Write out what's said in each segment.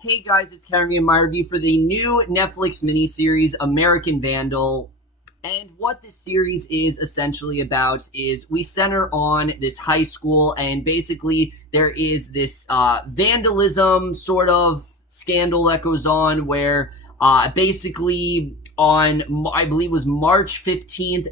Hey guys, it's Camille and my review for the new Netflix miniseries, American Vandal. And what this series is essentially about is we center on this high school, and basically there is this vandalism sort of scandal that goes on where basically on, I believe it was March 15th,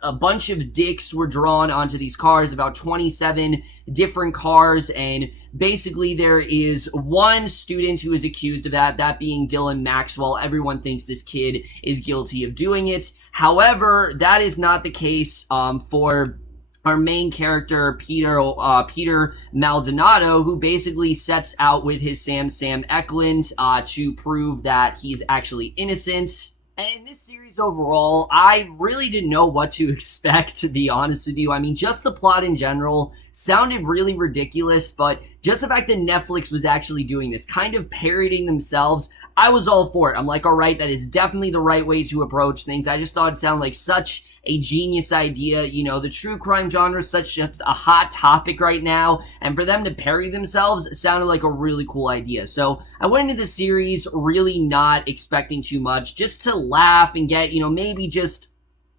a bunch of dicks were drawn onto these cars, about 27 different cars, and basically there is one student who is accused of that being Dylan Maxwell. Everyone thinks this kid is guilty of doing it. However, that is not the case for our main character, Peter Maldonado, who basically sets out with his Sam Eklund to prove that he's actually innocent. And this series overall, I really didn't know what to expect, to be honest with you. I mean, just the plot in general sounded really ridiculous, but just the fact that Netflix was actually doing this, kind of parodying themselves, I was all for it. I'm like, all right, that is definitely the right way to approach things. I just thought it sounded like such a genius idea. You know, the true crime genre is such just a hot topic right now, and for them to parody themselves sounded like a really cool idea. So I went into the series really not expecting too much, just to laugh and get, you know, maybe just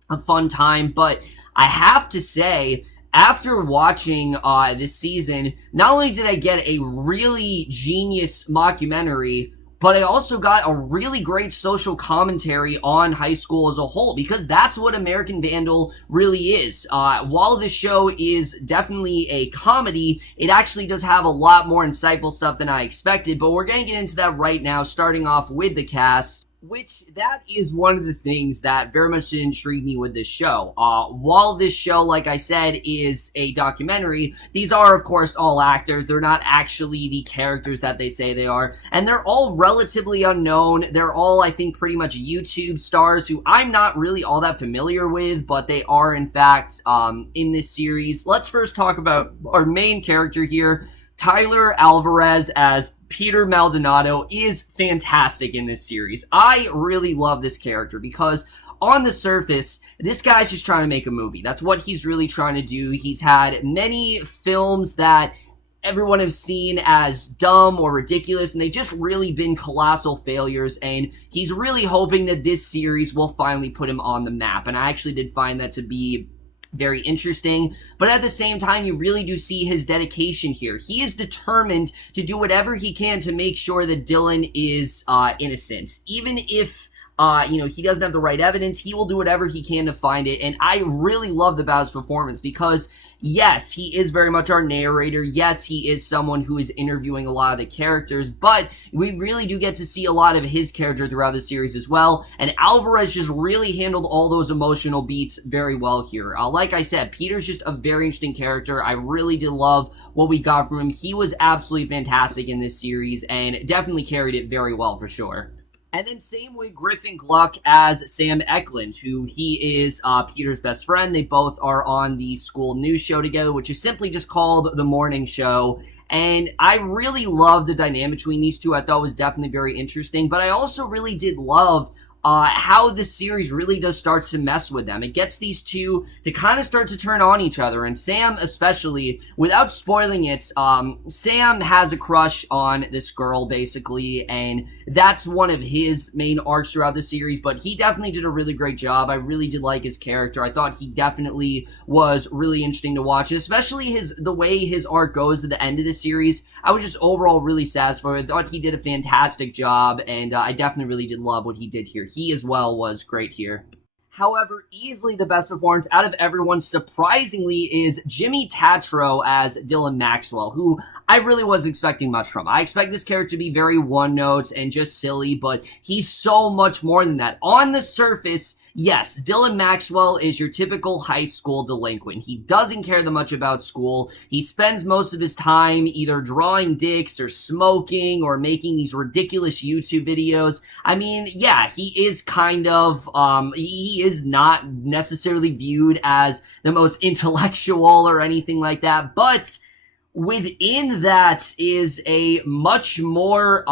a fun time. But I have to say, after watching this season, not only did I get a really genius mockumentary, but I also got a really great social commentary on high school as a whole, because that's what American Vandal really is. While the show is definitely a comedy, it actually does have a lot more insightful stuff than I expected, but we're going to get into that right now, starting off with the cast. Which, that is one of the things that very much did intrigue me with this show. While this show, like I said, is a documentary, these are, of course, all actors. They're not actually the characters that they say they are. And they're all relatively unknown. They're all, I think, pretty much YouTube stars who I'm not really all that familiar with, but they are, in fact, in this series. Let's first talk about our main character here. Tyler Alvarez as Peter Maldonado is fantastic in this series. I really love this character because on the surface, this guy's just trying to make a movie. That's what he's really trying to do. He's had many films that everyone has seen as dumb or ridiculous, and they've just really been colossal failures, and he's really hoping that this series will finally put him on the map, and I actually did find that to be very interesting. But at the same time, you really do see his dedication here. He is determined to do whatever he can to make sure that Dylan is innocent. Even if he doesn't have the right evidence, he will do whatever he can to find it. And I really love the Bow's performance because, yes, he is very much our narrator. Yes, he is someone who is interviewing a lot of the characters, but we really do get to see a lot of his character throughout the series as well. And Alvarez just really handled all those emotional beats very well here. Like I said, Peter's just a very interesting character. I really did love what we got from him. He was absolutely fantastic in this series and definitely carried it very well for sure. And then same with Griffin Gluck as Sam Eklund, who he is Peter's best friend. They both are on the school news show together, which is simply just called The Morning Show. And I really love the dynamic between these two. I thought it was definitely very interesting. But I also really did love how the series really does start to mess with them. It gets these two to kind of start to turn on each other, and Sam especially, without spoiling it, Sam has a crush on this girl, basically, and that's one of his main arcs throughout the series, but he definitely did a really great job. I really did like his character. I thought he definitely was really interesting to watch, and especially the way his arc goes to the end of the series. I was just overall really satisfied. I thought he did a fantastic job, and I definitely really did love what he did here. He as well was great here. However, easily the best performance out of everyone, surprisingly, is Jimmy Tatro as Dylan Maxwell, who I really wasn't expecting much from. I expect this character to be very one-note and just silly, but he's so much more than that. On the surface, yes, Dylan Maxwell is your typical high school delinquent. He doesn't care that much about school. He spends most of his time either drawing dicks or smoking or making these ridiculous YouTube videos. I mean, yeah, he is kind of, he is not necessarily viewed as the most intellectual or anything like that, but within that is a much more,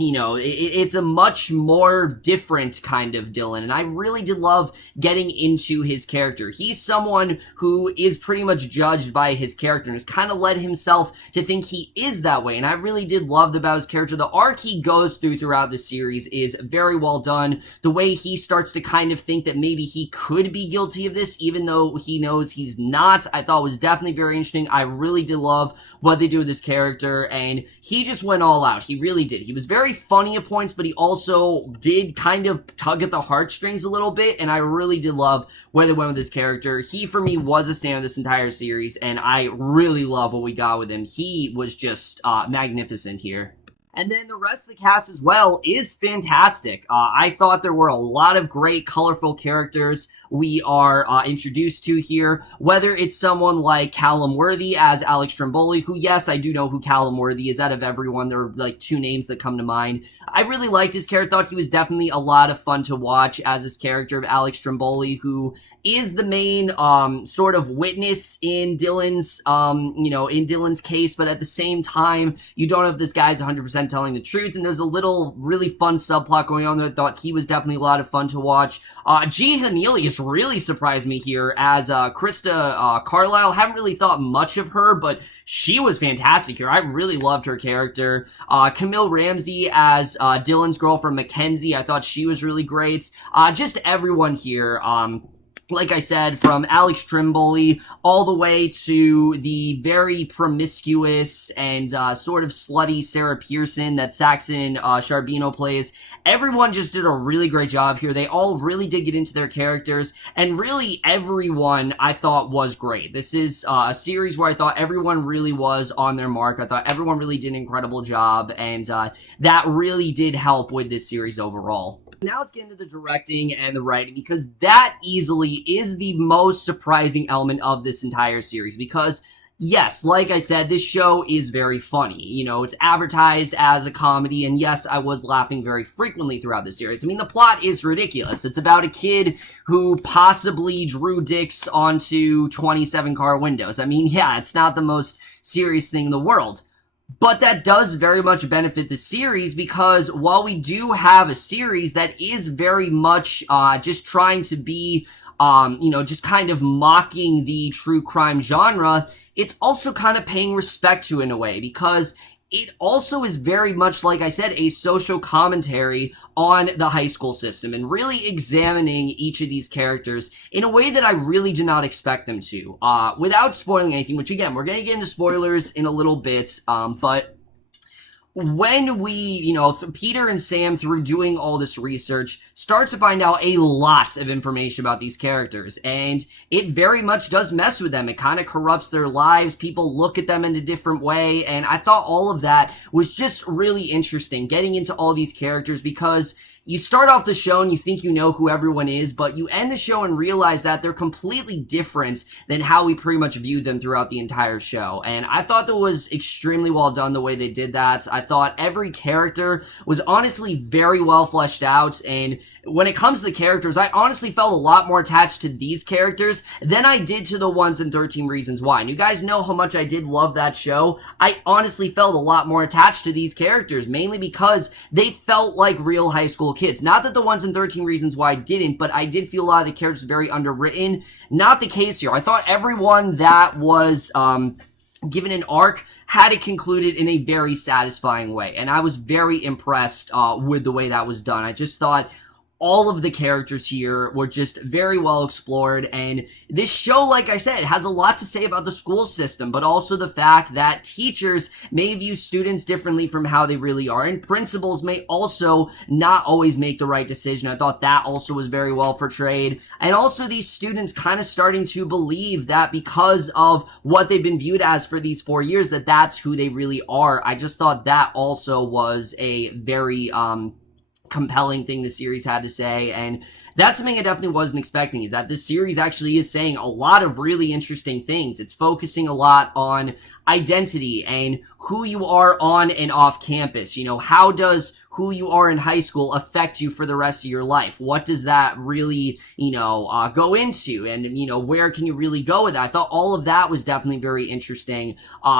it's a much more different kind of Dylan, and I really did love getting into his character. He's someone who is pretty much judged by his character and has kind of led himself to think he is that way, and I really did love about his character. The arc he goes throughout the series is very well done. The way he starts to kind of think that maybe he could be guilty of this, even though he knows he's not, I thought was definitely very interesting. I really did love what they do with this character, and he just went all out. He really did. He was very funny at points, but he also did kind of tug at the heartstrings a little bit, and I really did love where they went with this character. He, for me, was a stand of this entire series, and I really love what we got with him. He was just magnificent here. And then the rest of the cast as well is fantastic. I thought there were a lot of great, colorful characters we are introduced to here, whether it's someone like Calum Worthy as Alex Stromboli, who, yes, I do know who Calum Worthy is. Out of everyone, there are like two names that come to mind. I really liked his character. Thought he was definitely a lot of fun to watch as this character of Alex Stromboli, who is the main sort of witness in Dylan's in Dylan's case, but at the same time, you don't know if this guy's 100% telling the truth, and there's a little really fun subplot going on there. I thought he was definitely a lot of fun to watch. Hannelius really surprised me here as Krista Carlisle. Haven't really thought much of her, but she was fantastic here. I really loved her character. Camille Ramsey as Dylan's girlfriend Mackenzie. I thought she was really great. Just everyone here. Like I said, from Alex Stromboli all the way to the very promiscuous and sort of slutty Sarah Pearson that Saxon Sharbino plays. Everyone just did a really great job here. They all really did get into their characters, and really everyone I thought was great. This is a series where I thought everyone really was on their mark. I thought everyone really did an incredible job, and that really did help with this series overall. Now let's get into the directing and the writing, because that easily is the most surprising element of this entire series. Because, yes, like I said, this show is very funny. It's advertised as a comedy, and yes, I was laughing very frequently throughout the series. I mean, the plot is ridiculous. It's about a kid who possibly drew dicks onto 27-car windows. I mean, yeah, it's not the most serious thing in the world. But that does very much benefit the series, because while we do have a series that is very much just trying to be, just kind of mocking the true crime genre, it's also kind of paying respect to it in a way, because it also is very much, like I said, a social commentary on the high school system and really examining each of these characters in a way that I really did not expect them to. Without spoiling anything, which again, we're going to get into spoilers in a little bit, but when we, Peter and Sam, through doing all this research, starts to find out a lot of information about these characters, and it very much does mess with them. It kind of corrupts their lives. People look at them in a different way, and I thought all of that was just really interesting, getting into all these characters, because you start off the show and you think you know who everyone is, but you end the show and realize that they're completely different than how we pretty much viewed them throughout the entire show. And I thought that was extremely well done the way they did that. I thought every character was honestly very well fleshed out, and when it comes to the characters, I honestly felt a lot more attached to these characters than I did to the ones in 13 Reasons Why. And you guys know how much I did love that show. I honestly felt a lot more attached to these characters, mainly because they felt like real high school kids. Not that the ones in 13 Reasons Why didn't, but I did feel a lot of the characters very underwritten. Not the case here. I thought everyone that was given an arc had it concluded in a very satisfying way, and I was very impressed with the way that was done. I just thought all of the characters here were just very well explored, and this show, like I said, has a lot to say about the school system, but also the fact that teachers may view students differently from how they really are, and principals may also not always make the right decision. I thought that also was very well portrayed, and also these students kind of starting to believe that because of what they've been viewed as for these 4 years, that that's who they really are. I just thought that also was a very compelling thing the series had to say, and that's something I definitely wasn't expecting, is that this series actually is saying a lot of really interesting things. It's focusing a lot on identity and who you are on and off campus. How does who you are in high school affect you for the rest of your life? What does that really, go into? And, where can you really go with that? I thought all of that was definitely very interesting.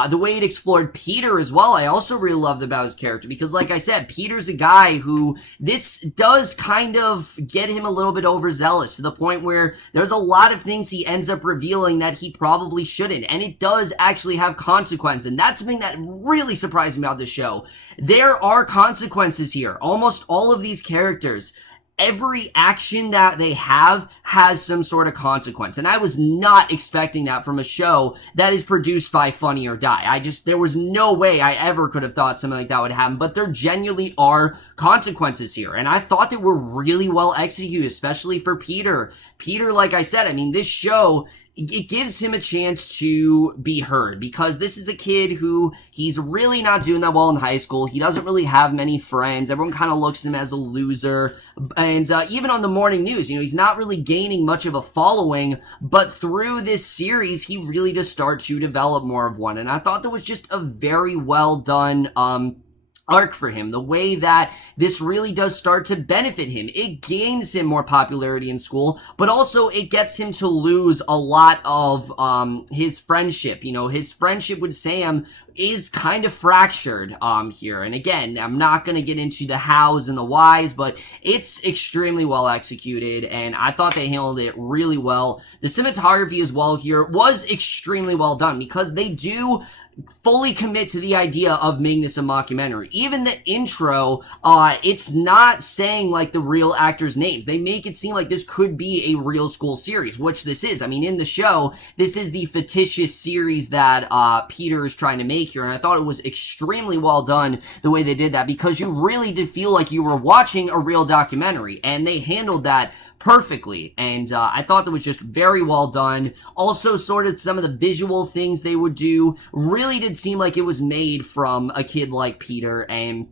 The way it explored Peter as well, I also really loved about his character, because like I said, Peter's a guy who this does kind of get him a little bit overzealous, to the point where there's a lot of things he ends up revealing that he probably shouldn't, and it does actually have consequences, and that's something that really surprised me about this show. There are consequences here. Almost all of these characters, every action that they have has some sort of consequence. And I was not expecting that from a show that is produced by Funny or Die. There was no way I ever could have thought something like that would happen, but there genuinely are consequences here. And I thought they were really well executed, especially for Peter. Peter, like I said, I mean, this show, it gives him a chance to be heard, because this is a kid who, he's really not doing that well in high school. He doesn't really have many friends. Everyone kind of looks at him as a loser. And even on the morning news, he's not really gaining much of a following, but through this series, he really does start to develop more of one. And I thought that was just a very well done, arc for him. The way that this really does start to benefit him. It gains him more popularity in school, but also it gets him to lose a lot of his friendship. His friendship with Sam is kind of fractured here. And again, I'm not going to get into the hows and the whys, but it's extremely well executed, and I thought they handled it really well. The cinematography as well here was extremely well done, because they do fully commit to the idea of making this a mockumentary. Even the intro, it's not saying like the real actors' names. They make it seem like this could be a real school series, which this is. I mean, in the show, this is the fictitious series that Peter is trying to make here, and I thought it was extremely well done the way they did that, because you really did feel like you were watching a real documentary, and they handled that perfectly. And I thought that was just very well done. Also, sort of some of the visual things they would do really did seem like it was made from a kid like Peter, and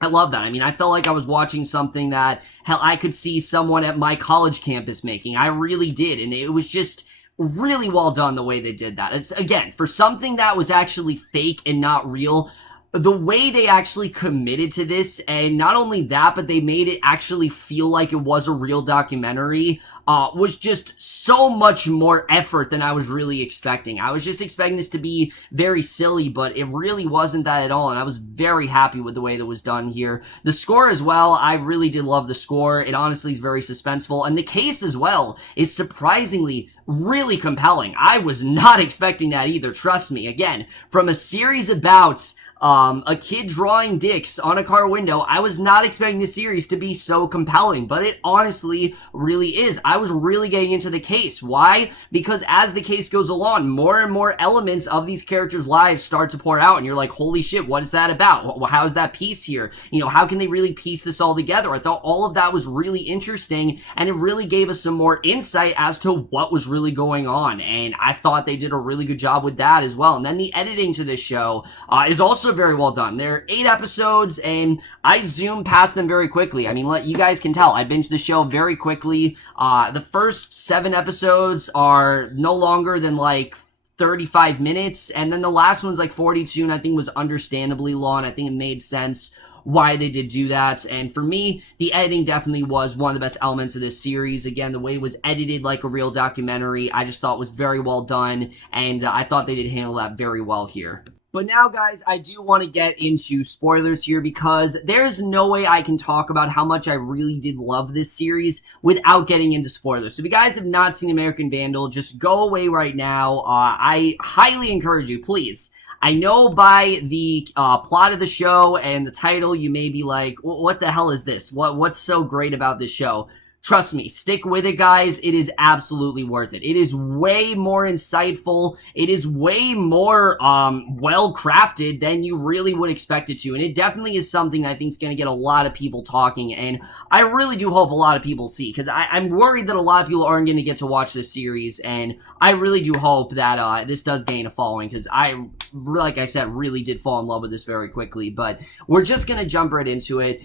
I love that. I mean, I felt like I was watching something that, hell, I could see someone at my college campus making. I really did, and it was just really well done the way they did that. It's, again, for something that was actually fake and not real, the way they actually committed to this, and not only that, but they made it actually feel like it was a real documentary, was just so much more effort than I was really expecting. I was just expecting this to be very silly, but it really wasn't that at all, and I was very happy with the way that was done here. The score as well, I really did love the score. It honestly is very suspenseful, and the case as well is surprisingly really compelling. I was not expecting that either, trust me. Again, from a series about a kid drawing dicks on a car window, I was not expecting this series to be so compelling, but it honestly really is. I was really getting into the case. Why? Because as the case goes along, more and more elements of these characters' lives start to pour out, and you're like, holy shit, what is that about? How's that piece here? How can they really piece this all together? I thought all of that was really interesting, and it really gave us some more insight as to what was really going on, and I thought they did a really good job with that as well. And then the editing to this show is also very well done. There are 8 episodes, and I zoomed past them very quickly. I mean, you guys can tell, I binged the show very quickly. The first 7 episodes are no longer than like 35 minutes, and then the last one's like 42, and I think was understandably long. I think it made sense why they did do that. And for me, the editing definitely was one of the best elements of this series. Again, the way it was edited like a real documentary, I just thought was very well done, and I thought they did handle that very well here. But now, guys, I do want to get into spoilers here, because there's no way I can talk about how much I really did love this series without getting into spoilers. So if you guys have not seen American Vandal, just go away right now. I highly encourage you, please. I know by the plot of the show and the title, you may be like, what the hell is this? What's so great about this show? Trust me, stick with it, guys. It is absolutely worth it. It is way more insightful. It is way more well-crafted than you really would expect it to. And it definitely is something I think is going to get a lot of people talking. And I really do hope a lot of people see, because I'm worried that a lot of people aren't going to get to watch this series. And I really do hope that this does gain a following, because I, like I said, really did fall in love with this very quickly. But we're just going to jump right into it.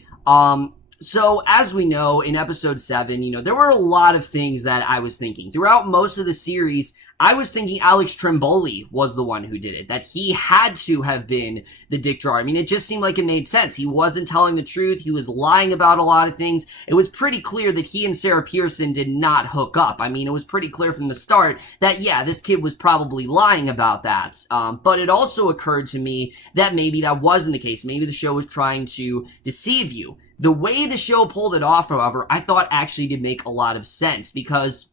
So, as we know, in episode 7, there were a lot of things that I was thinking. Throughout most of the series, I was thinking Alex Trimboli was the one who did it, that he had to have been the dick drawer. I mean, it just seemed like it made sense. He wasn't telling the truth. He was lying about a lot of things. It was pretty clear that he and Sarah Pearson did not hook up. I mean, it was pretty clear from the start that, yeah, this kid was probably lying about that. But it also occurred to me that maybe that wasn't the case. Maybe the show was trying to deceive you. The way the show pulled it off, however, I thought actually did make a lot of sense, because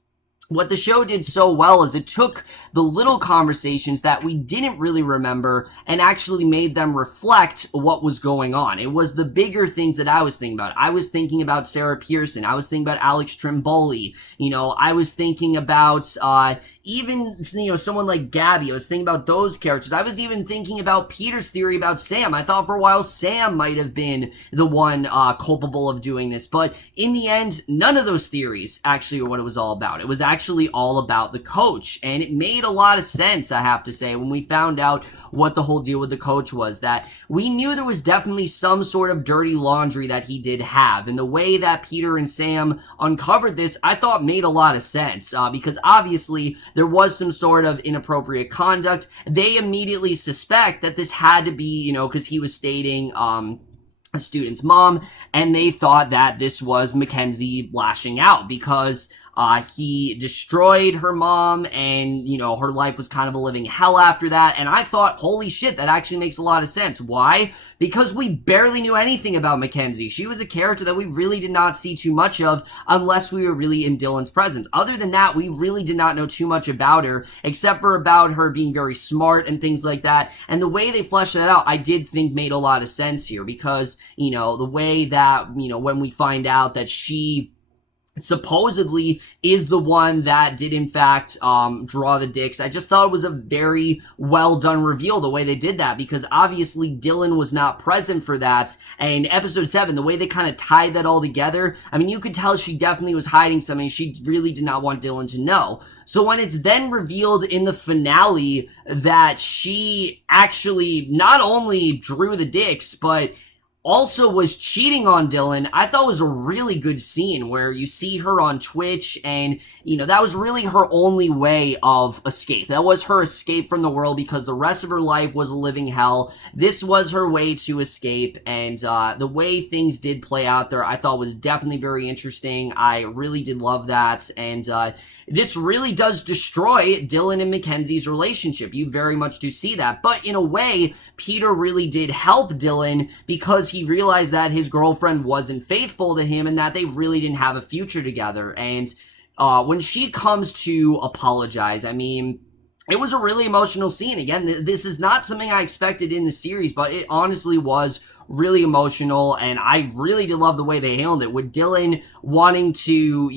what the show did so well is it took the little conversations that we didn't really remember and actually made them reflect what was going on. It was the bigger things that I was thinking about. I was thinking about Sarah Pearson. I was thinking about Alex Trimboli. I was thinking about even, someone like Gabby. I was thinking about those characters. I was even thinking about Peter's theory about Sam. I thought for a while Sam might have been the one culpable of doing this. But in the end, none of those theories actually are what it was all about. It was actually all about the coach. And it made a lot of sense, I have to say, when we found out what the whole deal with the coach was, that we knew there was definitely some sort of dirty laundry that he did have. And the way that Peter and Sam uncovered this, I thought made a lot of sense, because obviously there was some sort of inappropriate conduct. They immediately suspect that this had to be, because he was dating a student's mom, and they thought that this was Mackenzie lashing out because he destroyed her mom, and, her life was kind of a living hell after that. And I thought, holy shit, that actually makes a lot of sense. Why? Because we barely knew anything about Mackenzie. She was a character that we really did not see too much of unless we were really in Dylan's presence. Other than that, we really did not know too much about her, except for about her being very smart and things like that. And the way they fleshed that out, I did think made a lot of sense here, because, the way that, when we find out that she supposedly is the one that did in fact draw the dicks, I just thought it was a very well done reveal the way they did that, because obviously Dylan was not present for that. And episode 7, the way they kind of tied that all together, I mean, you could tell she definitely was hiding something. She really did not want Dylan to know. So when it's then revealed in the finale that she actually not only drew the dicks, but also was cheating on Dylan, I thought it was a really good scene where you see her on Twitch, and, that was really her only way of escape. That was her escape from the world, because the rest of her life was a living hell. This was her way to escape, and the way things did play out there, I thought was definitely very interesting. I really did love that, and this really does destroy Dylan and Mackenzie's relationship. You very much do see that. But in a way, Peter really did help Dylan, because he realized that his girlfriend wasn't faithful to him and that they really didn't have a future together. And when she comes to apologize, I mean, it was a really emotional scene. Again, this is not something I expected in the series, but it honestly was really emotional, and I really did love the way they handled it, with Dylan wanting to,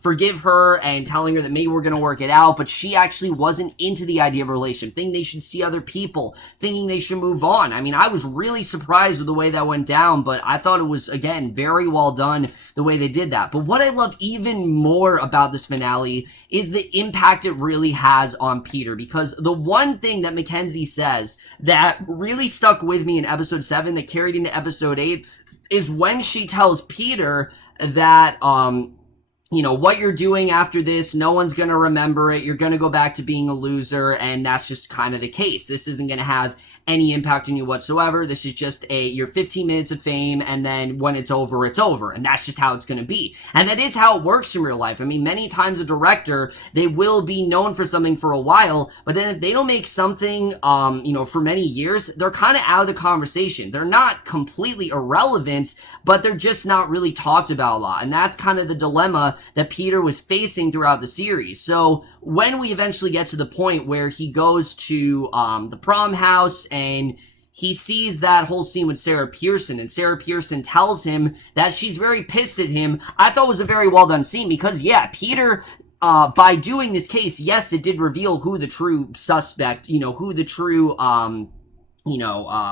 forgive her and telling her that maybe we're going to work it out, but she actually wasn't into the idea of a relationship, thinking they should see other people, thinking they should move on. I mean, I was really surprised with the way that went down, but I thought it was, again, very well done the way they did that. But what I love even more about this finale is the impact it really has on Peter, because the one thing that Mackenzie says that really stuck with me in episode 7 that carried into episode 8 is when she tells Peter that, what you're doing after this, no one's going to remember it. You're going to go back to being a loser, and that's just kind of the case. This isn't going to have any impact on you whatsoever. This is just your 15 minutes of fame, and then when it's over, and that's just how it's going to be. And that is how it works in real life. I mean, many times a director, they will be known for something for a while, but then if they don't make something, for many years, they're kind of out of the conversation. They're not completely irrelevant, but they're just not really talked about a lot. And that's kind of the dilemma that Peter was facing throughout the series. So when we eventually get to the point where he goes to the prom house, and he sees that whole scene with Sarah Pearson, and Sarah Pearson tells him that she's very pissed at him, I thought it was a very well done scene, because, yeah, Peter, by doing this case, yes, it did reveal who the true suspect, who the true,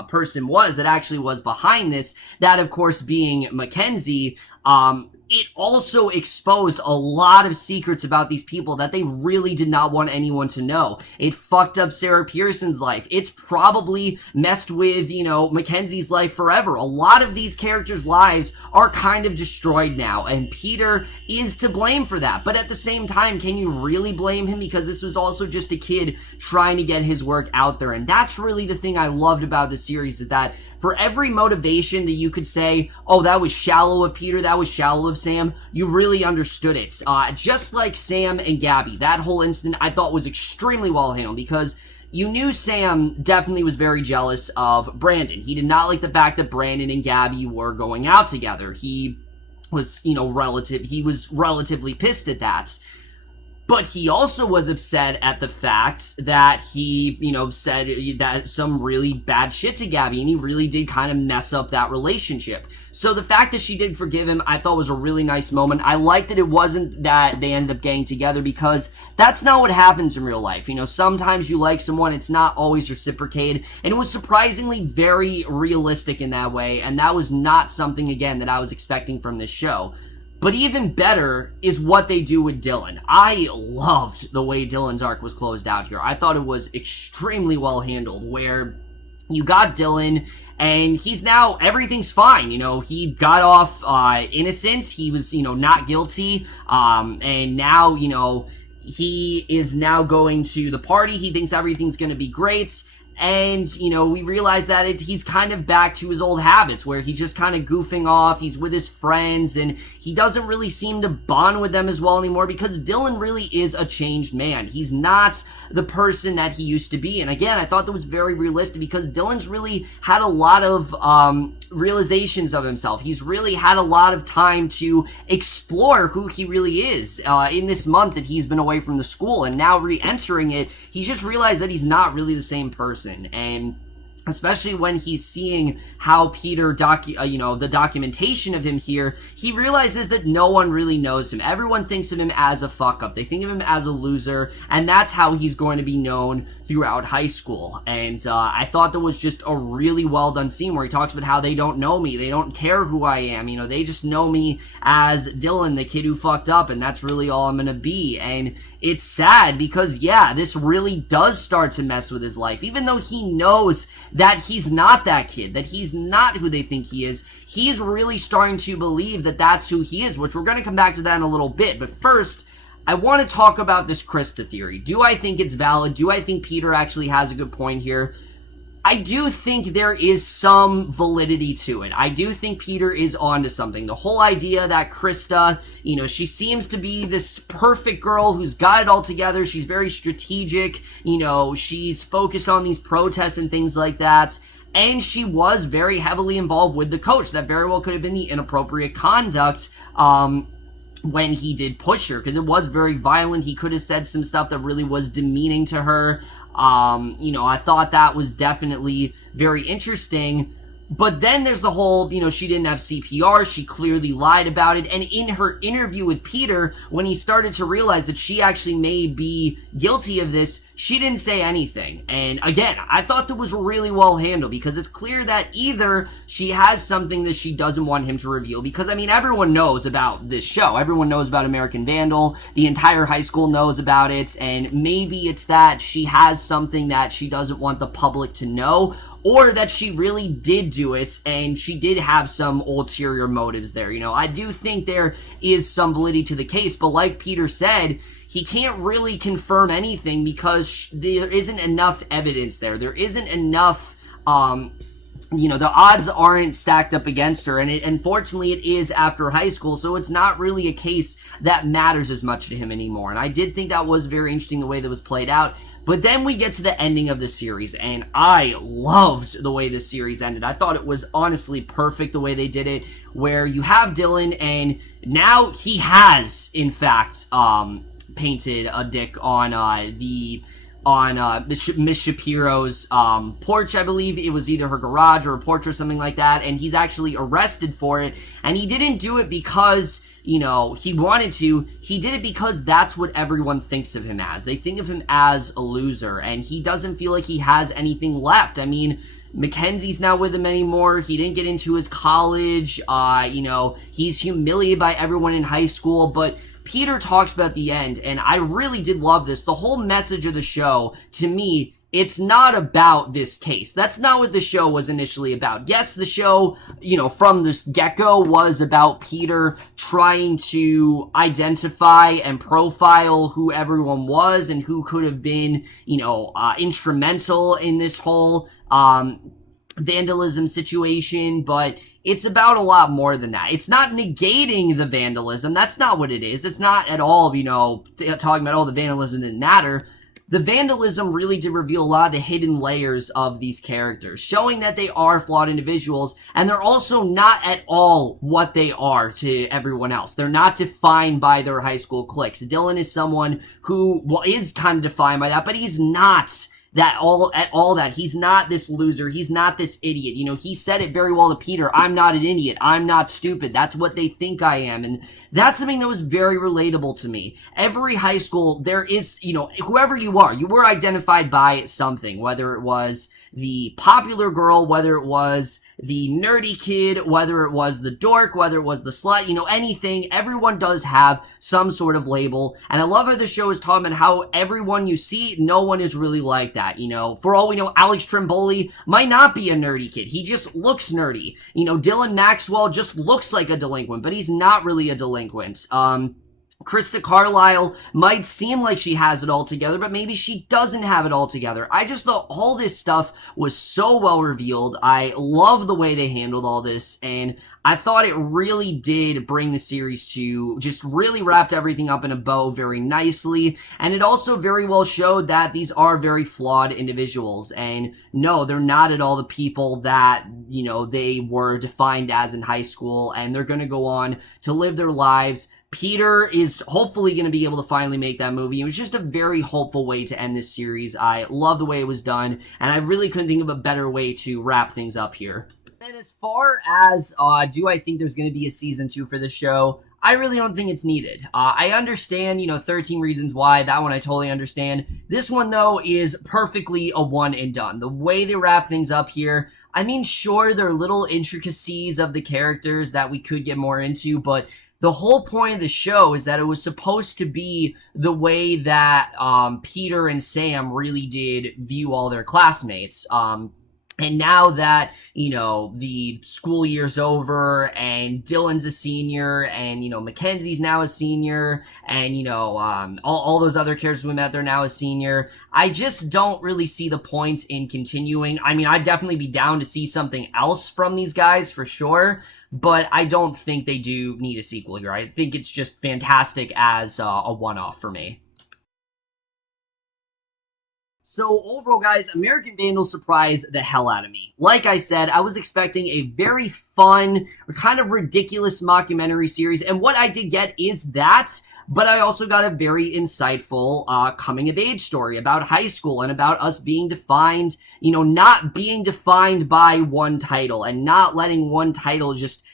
person was that actually was behind this, that, of course, being Mackenzie. it also exposed a lot of secrets about these people that they really did not want anyone to know. It fucked up Sarah Pearson's life. It's probably messed with, Mackenzie's life forever. A lot of these characters' lives are kind of destroyed now, and Peter is to blame for that. But at the same time, can you really blame him? Because this was also just a kid trying to get his work out there, and that's really the thing I loved about the series, is that for every motivation that you could say, oh, that was shallow of Peter, that was shallow of Sam, you really understood it. Just like Sam and Gabby, that whole incident I thought was extremely well handled, because you knew Sam definitely was very jealous of Brandon. He did not like the fact that Brandon and Gabby were going out together. He was, relatively pissed at that. But he also was upset at the fact that he, said that some really bad shit to Gabby, and he really did kind of mess up that relationship. So the fact that she did forgive him, I thought was a really nice moment. I liked that it wasn't that they ended up getting together, because that's not what happens in real life. Sometimes you like someone, it's not always reciprocated, and it was surprisingly very realistic in that way, and that was not something, again, that I was expecting from this show. But even better is what they do with Dylan. I loved the way Dylan's arc was closed out here. I thought it was extremely well handled, where you got Dylan, and he's now, everything's fine. He got off innocence. He was, not guilty. And now, he is now going to the party. He thinks everything's going to be great. And, we realize that he's kind of back to his old habits, where he's just kind of goofing off, he's with his friends, and he doesn't really seem to bond with them as well anymore, because Dylan really is a changed man. He's not the person that he used to be. And again, I thought that was very realistic, because Dylan's really had a lot of realizations of himself. He's really had a lot of time to explore who he really is in this month that he's been away from the school, and now re-entering it, he's just realized that he's not really the same person. And especially when he's seeing how Peter the documentation of him here, he realizes that no one really knows him. Everyone thinks of him as a fuck up. They think of him as a loser, and that's how he's going to be known throughout high school. And I thought that was just a really well done scene, where he talks about how they don't know me, they don't care who I am, they just know me as Dylan, the kid who fucked up, and that's really all I'm gonna be. And it's sad, because yeah, this really does start to mess with his life. Even though he knows that he's not that kid, that he's not who they think he is, he's really starting to believe that that's who he is, which we're going to come back to that in a little bit. But first, I want to talk about this Krista theory. Do I think it's valid? Do I think Peter actually has a good point here? I do think there is some validity to it. I do think Peter is onto something. The whole idea that Krista, she seems to be this perfect girl who's got it all together. She's very strategic. She's focused on these protests and things like that. And she was very heavily involved with the coach. That very well could have been the inappropriate conduct when he did push her, because it was very violent. He could have said some stuff that really was demeaning to her. I thought that was definitely very interesting. But then there's the whole, she didn't have CPR, she clearly lied about it, and in her interview with Peter, when he started to realize that she actually may be guilty of this, she didn't say anything. And again, I thought that was really well handled, because it's clear that either she has something that she doesn't want him to reveal, because everyone knows about this show, everyone knows about American Vandal, the entire high school knows about it, and maybe it's that she has something that she doesn't want the public to know, or that she really did do it, and she did have some ulterior motives there. I do think there is some validity to the case, but like Peter said, he can't really confirm anything, because there isn't enough evidence there. There isn't enough, the odds aren't stacked up against her, and unfortunately it is after high school, so it's not really a case that matters as much to him anymore. And I did think that was very interesting, the way that was played out. But then we get to the ending of the series, and I loved the way the series ended. I thought it was honestly perfect the way they did it, where you have Dylan, and now he has, in fact, painted a dick on Miss Shapiro's porch. I believe it was either her garage or a porch or something like that, and he's actually arrested for it. And he didn't do it because he wanted to. He did it because that's what everyone thinks of him as. They think of him as a loser, and he doesn't feel like he has anything left. Mackenzie's not with him anymore. He didn't get into his college. He's humiliated by everyone in high school, but Peter talks about the end, and I really did love this. The whole message of the show, to me, it's not about this case. That's not what the show was initially about. Yes, the show, from the get-go was about Peter trying to identify and profile who everyone was and who could have been, instrumental in this whole vandalism situation, but it's about a lot more than that. It's not negating the vandalism. That's not what it is. It's not at all, talking about, the vandalism didn't matter. The vandalism really did reveal a lot of the hidden layers of these characters, showing that they are flawed individuals, and they're also not at all what they are to everyone else. They're not defined by their high school cliques. Dylan is someone who is kind of defined by that, but he's not that. He's not this loser. He's not this idiot. He said it very well to Peter. I'm not an idiot. I'm not stupid. That's what they think I am. And that's something that was very relatable to me. Every high school, there is, whoever you were identified by something, whether it was the popular girl, whether it was the nerdy kid, whether it was the dork, whether it was the slut, anything. Everyone does have some sort of label. And I love how the show is talking about how everyone you see, no one is really like that. For all we know, Alex Trimboli might not be a nerdy kid. He just looks nerdy. Dylan Maxwell just looks like a delinquent, but he's not really a delinquent. Krista Carlisle might seem like she has it all together, but maybe she doesn't have it all together. I just thought all this stuff was so well revealed. I love the way they handled all this, and I thought it really did bring the series to just really wrapped everything up in a bow very nicely, and it also very well showed that these are very flawed individuals, and no, they're not at all the people that, they were defined as in high school, and they're going to go on to live their lives. Peter is hopefully going to be able to finally make that movie. It was just a very hopeful way to end this series. I love the way it was done, and I really couldn't think of a better way to wrap things up here. And as far as, do I think there's going to be a season 2 for this show? I really don't think it's needed. I understand, 13 Reasons Why. That one I totally understand. This one, though, is perfectly a one and done. The way they wrap things up here, sure, there are little intricacies of the characters that we could get more into, but the whole point of the show is that it was supposed to be the way that Peter and Sam really did view all their classmates. And now that, the school year's over and Dylan's a senior and, Mackenzie's now a senior and, all those other characters we met, they're now a senior. I just don't really see the point in continuing. I'd definitely be down to see something else from these guys for sure, but I don't think they do need a sequel here. I think it's just fantastic as a one-off for me. So overall, guys, American Vandal surprised the hell out of me. Like I said, I was expecting a very fun, kind of ridiculous mockumentary series, and what I did get is that, but I also got a very insightful coming-of-age story about high school and about us being defined, not being defined by one title and not letting one title just,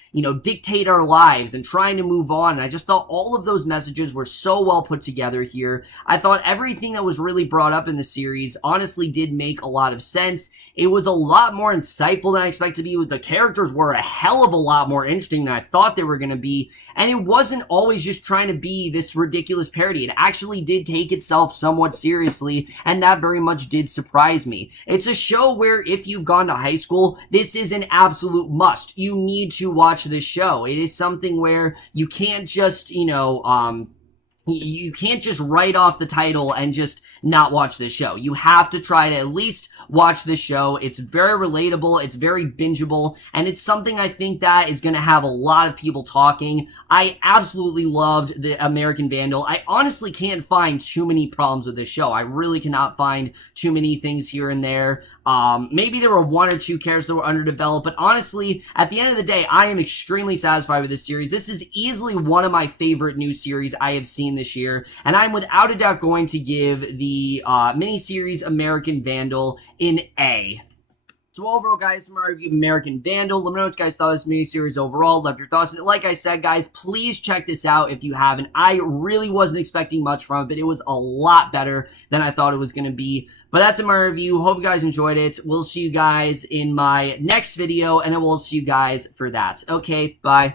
dictate our lives and trying to move on. And I just thought all of those messages were so well put together here. I thought everything that was really brought up in the series honestly did make a lot of sense. It was a lot more insightful than I expected to be. The characters were a hell of a lot more interesting than I thought they were going to be. And it wasn't always just trying to be this ridiculous parody. It actually did take itself somewhat seriously, and that very much did surprise me. It's a show where if you've gone to high school, this is an absolute must. You need to watch this show. It is something where you can't just, you can't just write off the title and just not watch this show. You have to try to at least watch this show. It's very relatable, it's very bingeable, and it's something I think that is going to have a lot of people talking. I absolutely loved the American Vandal. I honestly can't find too many problems with this show. I really cannot find too many things here and there. Maybe there were one or two characters that were underdeveloped, but honestly, at the end of the day, I am extremely satisfied with this series. This is easily one of my favorite new series I have seen this year, and I'm without a doubt going to give the miniseries American Vandal an A. So overall, guys, my review of American Vandal. Let me know what you guys thought of this miniseries overall. Love your thoughts. Like I said, guys, please check this out if you haven't. I really wasn't expecting much from it, but it was a lot better than I thought it was going to be. But that's my review. Hope you guys enjoyed it. We'll see you guys in my next video, and I will see you guys for that. Okay, bye.